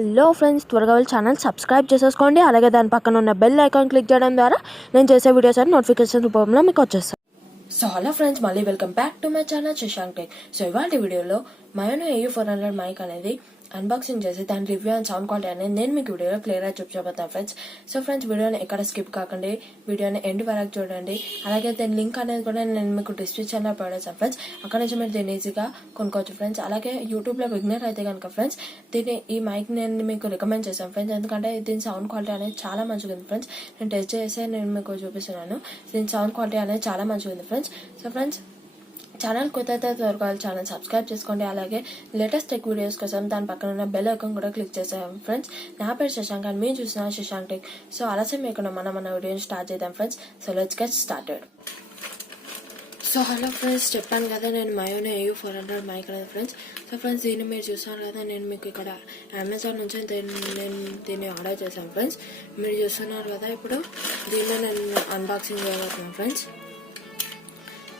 Hello friends, త్వరగా వెళ్ళి channel subscribe చేసేసుకోండి. అలాగే దాని పక్కన ఉన్న బెల్ ఐకాన్ క్లిక్ చేయడం ద్వారా నేను చేసే వీడియోస్ అన్ని నోటిఫికేషన్ రూపంలో మీకు వచ్చేస్తాయి. సో హలో ఫ్రెండ్స్, మళ్ళీ welcome back to my channel Shashank tech. So ఇవాళ వీడియోలో Maono AU-400 మైక్ అనేది అన్బాక్సింగ్ చేసి దాని రివ్యూ అండ్ సౌండ్ క్వాలిటీ అనేది నేను మీకు వీడియోలో క్లియర్గా చూపించబోతాను ఫ్రెండ్స్. సో ఫ్రెండ్స్, వీడియోని ఎక్కడ స్కిప్ కాకండి, వీడియోని ఎండ్ వరకు చూడండి. అలాగే దాని లింక్ అనేది కూడా నేను మీకు డిస్క్రిప్షన్లో ప్రొవైడ్ చేస్తాను ఫ్రెండ్స్. అక్కడ నుంచి మీరు దీన్ని ఈజీగా కొనుక్కోవచ్చు ఫ్రెండ్స్. అలాగే యూట్యూబ్లో బిగినర్ అయితే కనుక ఫ్రెండ్స్ ఈ మైక్ నేను మీకు రికమెండ్ చేశాను ఫ్రెండ్స్. ఎందుకంటే దీని సౌండ్ క్వాలిటీ అనేది చాలా మంచిగా ఉంది ఫ్రెండ్స్. నేను టెస్ట్ చేసే నేను మీకు చూపిస్తున్నాను. దీని సౌండ్ క్వాలిటీ అనేది చాలా మంచిగా ఉంది ఫ్రెండ్స్. సో ఫ్రెండ్స్, ఛానల్ కొత్త అయితే త్వరగా ఛానల్ సబ్స్క్రైబ్ చేసుకోండి. అలాగే లేటెస్ట్ టెక్ వీడియోస్ కోసం దాని పక్కన ఉన్న బెల్ ఐకాన్ కూడా క్లిక్ చేసాం ఫ్రెండ్స్. నా పేరు శశాంక్ అండ్ మీరు చూసిన శశాంక్ టెక్. సో ఆలస్యం లేకుండా మన వీడియోని స్టార్ట్ చేద్దాం friends. So let's get started. So hello friends, చెప్పాను కదా నేను Maono AU-400 మైక్ అనేది ఫ్రెండ్స్. సో ఫ్రెండ్స్, దీన్ని మీరు చూస్తున్నారు కదా, నేను మీకు ఇక్కడ అమెజాన్ నుంచి నేను దీన్ని ఆర్డర్ చేశాను ఫ్రెండ్స్. మీరు చూస్తున్నారు కదా, ఇప్పుడు దీన్ని నేను అన్బాక్సింగ్ చేయబోతున్నాను ఫ్రెండ్స్.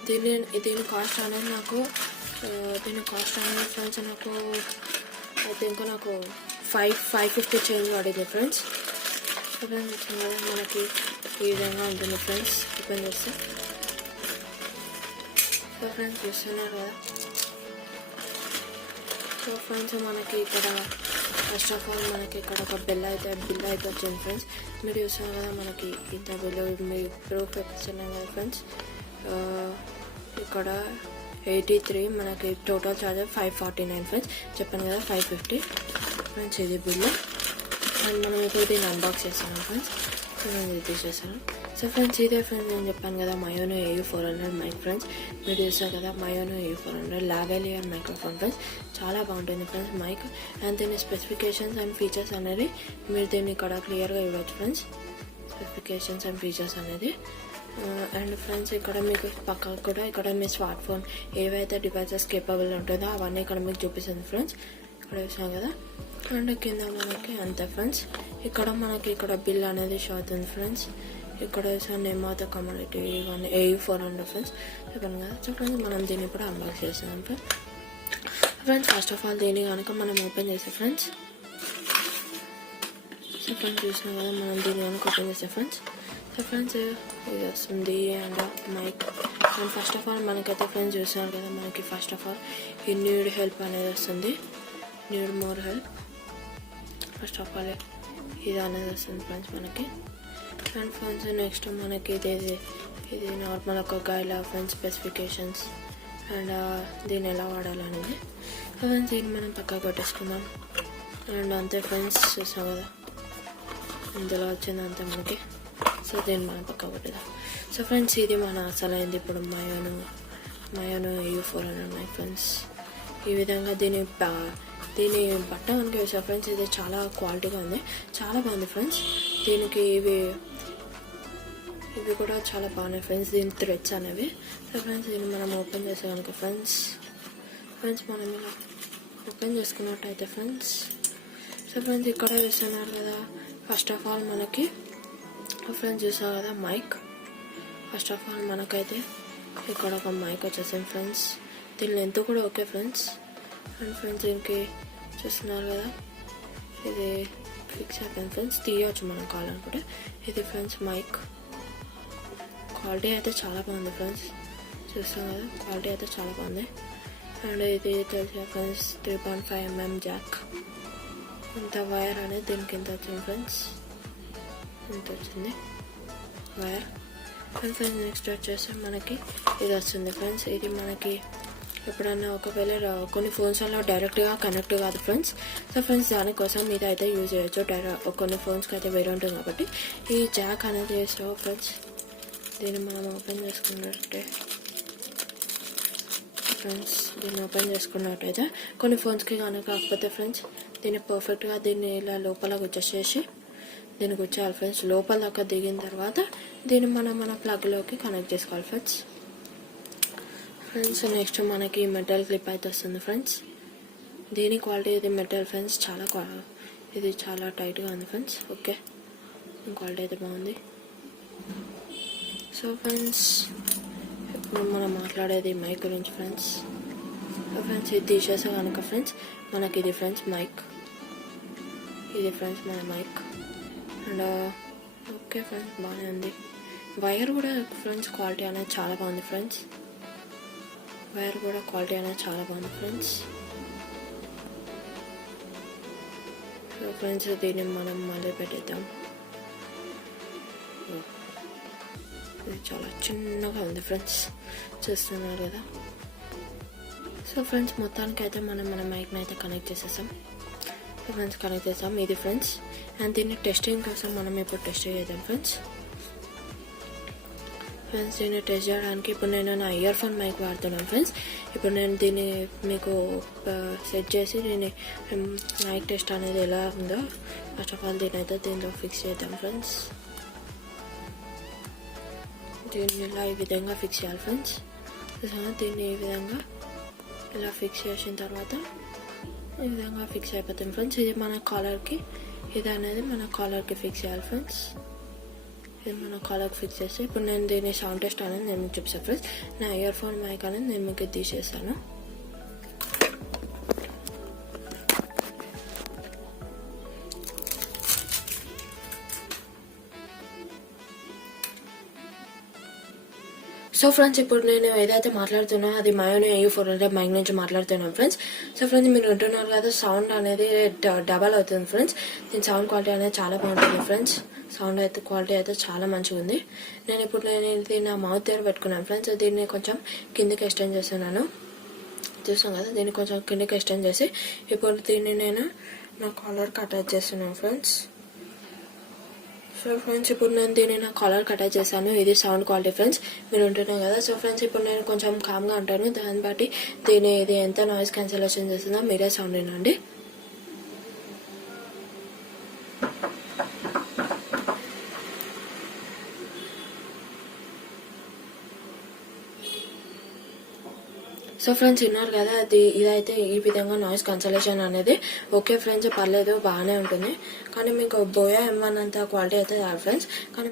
దీని కాస్ట్ అనేది ఫ్రెండ్స్ నాకు ఐ థింక్ నాకు 550 చేంజ్ పడింది ఫ్రెండ్స్. ఫ్రెండ్స్ మనకి ఈ విధంగా ఉంటుంది ఫ్రెండ్స్. ఓపెన్ చేస్తే సో ఫ్రెండ్స్ చూస్తున్నారు కదా. సో ఫ్రెండ్స్, మనకి ఇక్కడ ఫస్ట్ ఆఫ్ ఆల్ మనకి ఇక్కడ ఒక బిల్ అయితే వచ్చింది ఫ్రెండ్స్. మీరు చూస్తున్నారు కదా, మనకి ఇంత బిల్ మీరు ప్రూఫ్ ఇస్తున్నాం కదా ఫ్రెండ్స్. ఇక్కడ 83, మనకి టోటల్ ఛార్జర్ 549 ఫ్రెండ్స్. చెప్పాను కదా 550 ఫ్రెండ్స్. ఇది బిల్లు. అండ్ మనం ఇప్పుడు దీన్ని అన్బాక్స్ చేస్తున్నాం ఫ్రెండ్స్. నేను ఇది తీసేస్తాను. సో ఫ్రెండ్స్, ఇదే ఫ్రెండ్స్ నేను చెప్పాను కదా Maono AU-400 మైక్ ఫ్రెండ్స్. మీరు చూస్తారు కదా Maono AU-400 Lavalier microphone friends. చాలా బాగుంటుంది ఫ్రెండ్స్ మైక్. అండ్ దీని స్పెసిఫికేషన్స్ అండ్ ఫీచర్స్ అనేది మీరు దీన్ని ఇక్కడ క్లియర్గా ఇవ్వచ్చు ఫ్రెండ్స్. స్పెసిఫికేషన్స్ అండ్ ఫీచర్స్ అనేది. అండ్ ఫ్రెండ్స్, ఇక్కడ మీకు పక్కకు కూడా ఇక్కడ మీ స్మార్ట్ ఫోన్ ఏవైతే డివైసెస్ కేపబుల్ ఉంటుందో అవన్నీ ఇక్కడ మీకు చూపిస్తుంది ఫ్రెండ్స్. ఇక్కడ చూసాం కదా. అండ్ కింద మనకి అంతే ఫ్రెండ్స్. ఇక్కడ మనకి ఇక్కడ బిల్ అనేది షో అవుతుంది ఫ్రెండ్స్. ఇక్కడ చూసాను name of the community AU-400 friends. చెప్పాను కదా. సో ఫ్రెండ్స్, మనం దీన్ని కూడా అన్బాక్స్ చేస్తున్నాం ఫ్రెండ్స్. ఫస్ట్ ఆఫ్ ఆల్ దీన్ని కనుక మనం ఓపెన్ చేస్తాం ఫ్రెండ్స్. సో ఫ్రెండ్స్, చూసినాం కదా, మనం దీన్ని కనుక ఓపెన్ చేస్తాం ఫ్రెండ్స్. సో ఫ్రెండ్స్, ఇది వస్తుంది and mike. And first of all మనకైతే ఫ్రెండ్స్ చూస్తున్నారు కదా, మనకి ఫస్ట్ ఆఫ్ ఆల్ ఈ నీడ్ హెల్ప్ అనేది వస్తుంది. Need more help first of all ఇది అనేది వస్తుంది ఫ్రెండ్స్ మనకి. అండ్ ఫ్రెండ్స్, నెక్స్ట్ మనకి ఇది నార్మల్ ఒక గైడ్ ఫ్రెండ్స్ స్పెసిఫికేషన్స్ అండ్ దీన్ని ఎలా వాడాలనేది. ఫ్రెండ్స్, దీన్ని మనం పక్కకు పెట్టేసుకుందాం. అండ్ అంతే ఫ్రెండ్స్, చూసాం కదా ఇందులో వచ్చింది అంతే మనకి. సో దీన్ని మనం పక్క పెట్టేద్దాం. సో ఫ్రెండ్స్, ఇది మన అసలైంది ఇప్పుడు Maono AU-400 మైక్ ఫ్రెండ్స్. ఈ విధంగా దీని బట్ట కనుక వేసా ఫ్రెండ్స్, ఇది చాలా క్వాలిటీగా ఉంది, చాలా బాగుంది ఫ్రెండ్స్. దీనికి ఇవి కూడా చాలా బాగున్నాయి ఫ్రెండ్స్, దీని థ్రెడ్స్ అనేవి. సో ఫ్రెండ్స్, దీన్ని మనం ఓపెన్ చేసే కనుక ఫ్రెండ్స్ మనం ఇలా ఓపెన్ చేసుకున్నట్టయితే ఫ్రెండ్స్. సో ఫ్రెండ్స్, ఇక్కడ వేస్తున్నారు కదా, ఫస్ట్ ఆఫ్ ఆల్ మనకి ఫ్రెండ్స్ చూసారు కదా మైక్. ఫస్ట్ ఆఫ్ ఆల్ మనకైతే ఇక్కడ ఒక మైక్ వచ్చేసింది ఫ్రెండ్స్. దీని లెంత్ కూడా ఓకే ఫ్రెండ్స్. అండ్ ఫ్రెండ్స్, దీనికి చూస్తున్నారు కదా, ఇది ఫిక్స్ అయిపోయింది ఫ్రెండ్స్. తీయవచ్చు మనం కావాలనుకుంటే. ఇది ఫ్రెండ్స్ మైక్ క్వాలిటీ అయితే చాలా బాగుంది ఫ్రెండ్స్. చూస్తాం కదా, క్వాలిటీ అయితే చాలా బాగుంది. అండ్ ఇది తెలిసిన ఫ్రెండ్స్ 3.5mm జాక్. ఇంత వైర్ అనేది దీనికి ఎంత వచ్చింది ఫ్రెండ్స్, ఇంత వచ్చింది వైర్. అండ్ ఫ్రెండ్స్, నెక్స్ట్ వచ్చేసి మనకి ఇది వస్తుంది ఫ్రెండ్స్. ఇది మనకి ఎప్పుడన్నా ఒకవేళ కొన్ని ఫోన్స్లో డైరెక్ట్గా కనెక్ట్ కాదు ఫ్రెండ్స్. సో ఫ్రెండ్స్, దానికోసం ఇది అయితే యూజ్ చేయొచ్చు. కొన్ని ఫోన్స్కి అయితే వేరే ఉంటుంది కాబట్టి ఈ జాక్ అనేది చేస్తావు ఫ్రెండ్స్. దీన్ని మనం ఓపెన్ చేసుకున్నట్టే ఫ్రెండ్స్, దీన్ని ఓపెన్ చేసుకున్నట్టయితే కొన్ని ఫోన్స్కి కనుక కాకపోతే ఫ్రెండ్స్, దీన్ని పర్ఫెక్ట్గా దీన్ని ఇలా లోపల గుచ్చేసేసి దీన్ని గుచ్చేయాలి ఫ్రెండ్స్. లోపల దాకా దిగిన తర్వాత దీన్ని మన ప్లగ్లోకి కనెక్ట్ చేసుకోవాలి ఫ్రెండ్స్. నెక్స్ట్ మనకి మెటల్ క్లిప్ అయితే వస్తుంది ఫ్రెండ్స్. దీని క్వాలిటీ ఇది మెటల్ ఫ్రెండ్స్, ఇది చాలా టైట్గా ఉంది ఫ్రెండ్స్. ఓకే, క్వాలిటీ అయితే బాగుంది. సో ఫ్రెండ్స్, ఇప్పుడు మనం మాట్లాడేది మైక్ గురించి ఫ్రెండ్స్. ఫ్రెండ్స్, ఇది తీసేసా కనుక ఫ్రెండ్స్ మనకి ఇది ఫ్రెండ్స్ మైక్. ఇది ఫ్రెండ్స్ మన మైక్. అండ్ ఓకే ఫ్రెండ్స్, బాగానే ఉంది. వైర్ కూడా ఫ్రెండ్స్ క్వాలిటీ అనేది చాలా బాగుంది ఫ్రెండ్స్. సో ఫ్రెండ్స్ దీన్ని మనం మళ్ళీ పెట్టేద్దాం. ఇది చాలా చిన్నగా ఉంది ఫ్రెండ్స్, చూస్తున్నారు కదా. సో ఫ్రెండ్స్ మొత్తానికి అయితే మనం మన మైక్ని అయితే కనెక్ట్ చేసేసాం. సో ఫ్రెండ్స్ కనెక్ట్ చేసాం ఇది ఫ్రెండ్స్. అండ్ దీన్ని టెస్టింగ్ కోసం మనం ఇప్పుడు టెస్ట్ చేద్దాం ఫ్రెండ్స్. దీన్ని టెస్ట్ చేయడానికి ఇప్పుడు నేను నా ఇయర్ ఫోన్ మైక్ వాడుతున్నాను ఫ్రెండ్స్. ఇప్పుడు నేను దీన్ని మీకు సెట్ చేసి దీన్ని మైక్ టెస్ట్ అనేది ఎలా ఉందో ఫస్ట్ ఆఫ్ ఆల్ దీంట్లో ఫిక్స్ చేద్దాం ఫ్రెండ్స్. దీన్ని ఇలా ఈ విధంగా ఫిక్స్ చేయాలి ఫ్రెండ్స్. దీన్ని ఈ విధంగా ఇలా ఫిక్స్ చేసిన తర్వాత ఈ విధంగా ఫిక్స్ అయిపోతుంది ఫ్రెండ్స్. ఇది మన కాలర్కి, ఇది అనేది మన కాలర్కి ఫిక్స్ చేయాలి ఫ్రెండ్స్. ఇది మన కాలర్కి ఫిక్స్ చేస్తే ఇప్పుడు నేను దీన్ని సౌండ్ టెస్ట్ అనేది నేను మీకు చూపిస్తాను ఫ్రెండ్స్. నా ఇయర్ ఫోన్ మైక్ అనేది నేను మీకు తీసేస్తాను. సో ఫ్రెండ్స్ ఇప్పుడు నేను ఏదైతే మాట్లాడుతున్నా అది Maono Au-400 మైక్ నుంచి మాట్లాడుతున్నాను ఫ్రెండ్స్. సో ఫ్రెండ్స్ మీరు వింటున్నారు కదా, సౌండ్ అనేది డబల్ అవుతుంది ఫ్రెండ్స్. దీని సౌండ్ క్వాలిటీ అనేది చాలా బాగుంటుంది ఫ్రెండ్స్. సౌండ్ అయితే క్వాలిటీ అయితే చాలా మంచిగా ఉంది. నేను ఇది నా మౌత్ దగ్గర పెట్టుకున్నాను ఫ్రెండ్స్. దీన్ని కొంచెం కిందకి ఎక్స్టెండ్ చేస్తున్నాను, చూసాం కదా. దీన్ని కొంచెం కిందకి ఎక్స్టెండ్ చేసి ఇప్పుడు దీన్ని నేను నా కాలర్కి అటాచ్ చేస్తున్నాను ఫ్రెండ్స్. సో ఫ్రెండ్స్ ఇప్పుడు నేను దీన్ని నా కాలర్కి అటాచ్ చేశాను. ఇది సౌండ్ క్వాలిటీ ఫ్రెండ్స్, మీరు ఉంటున్నాం కదా. సో ఫ్రెండ్స్ ఇప్పుడు నేను కొంచెం కామ్గా ఉంటాను, దాన్ని బట్టి ఇది ఎంత నాయిస్ క్యాన్సలేషన్ చేస్తుందో మీరే సౌండ్ వినండి. సో ఫ్రెండ్స్ విన్నారు కదా, ఇదైతే ఈ విధంగా నాయిస్ క్యాన్సలేషన్ అనేది ఓకే ఫ్రెండ్స్, పర్లేదు, బాగానే ఉంటుంది. కానీ మీకు బోయా M1 అంత క్వాలిటీ అయితే రాదు ఫ్రెండ్స్. కానీ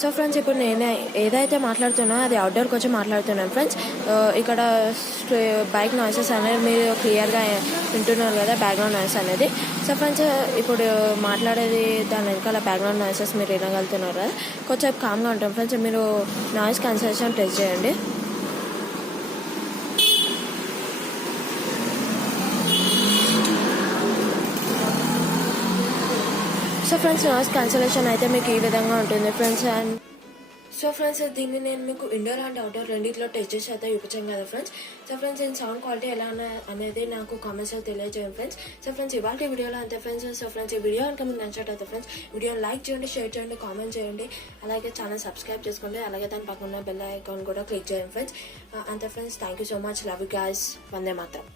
సో ఫ్రెండ్స్ ఇప్పుడు నేను ఏదైతే మాట్లాడుతున్నా అది అవుట్డోర్కి వచ్చి మాట్లాడుతున్నాను ఫ్రెండ్స్. ఇక్కడ బైక్ నాయిసెస్ అనేది మీరు క్లియర్గా వింటున్నారు కదా, బ్యాక్గ్రౌండ్ నాయిస్ అనేది. సో ఫ్రెండ్స్ ఇప్పుడు మాట్లాడేది దాని వెనకాల బ్యాక్గ్రౌండ్ నాయిసెస్ మీరు వినగలుగుతున్నారు కదా. కొంచెం కామ్గా ఉంటాం ఫ్రెండ్స్. మీరు నాయిస్ క్యాన్సలేషన్ టెస్ట్ చేయండి. సో ఫ్రెండ్స్ నాయిస్ క్యాన్సలేషన్ అయితే మీకు ఈ విధంగా ఉంటుంది ఫ్రెండ్స్. అండ్ సో ఫ్రెండ్స్ దీన్ని నేను మీకు ఇండోర్ అండ్ అవుట్డోర్ రెండింటిలో టెస్ట్ చేసి అయితే చూపించాను కదా ఫ్రెండ్స్. సో ఫ్రెండ్స్ దీని సౌండ్ క్వాలిటీ ఎలా అనేది నాకు కామెంట్స్లో తెలియజేయండి ఫ్రెండ్స్. సో ఫ్రెండ్స్ ఇవాళ వీడియోలో అంతే ఫ్రెండ్స్. సో ఫ్రెండ్స్ ఈ వీడియో కనుక మీకు నచ్చినట్లయితే ఫ్రెండ్స్ వీడియోని లైక్ చేయండి, షేర్ చేయండి, కామెంట్ చేయండి, అలాగే ఛానల్ సబ్స్క్రైబ్ చేసుకోండి, అలాగే దాని పక్కన బెల్ ఐకాన్ కూడా క్లిక్ చేయండి ఫ్రెండ్స్. అంతే friends, thank you so much, love you guys, వందే మాత్రం.